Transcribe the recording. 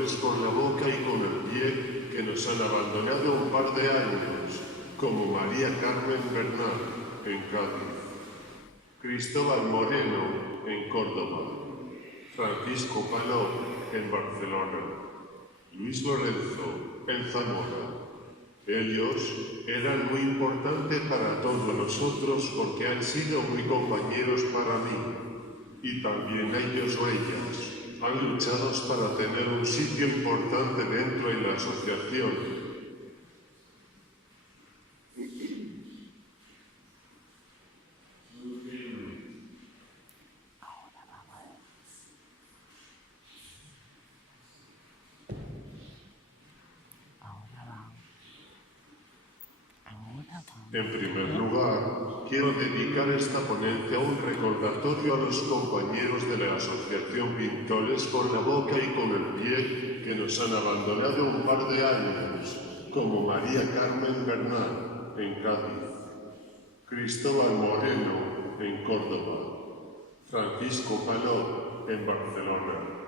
pintores con la boca y con el pie que nos han abandonado un par de años, como María Carmen Bernal, en Cádiz, Cristóbal Moreno, en Córdoba, Francisco Palop, en Barcelona, Luis Lorenzo, en Zamora. Ellos eran muy importantes para todos nosotros porque han sido muy compañeros para mí. Y también ellos o ellas han luchado para tener un sitio importante dentro de la asociación. En primer lugar, quiero dedicar esta ponencia a un recordatorio a los compañeros de la Asociación Pintores con la boca y con el pie que nos han abandonado un par de años, como María Carmen Bernal, en Cádiz, Cristóbal Moreno, en Córdoba, Francisco Palop, en Barcelona,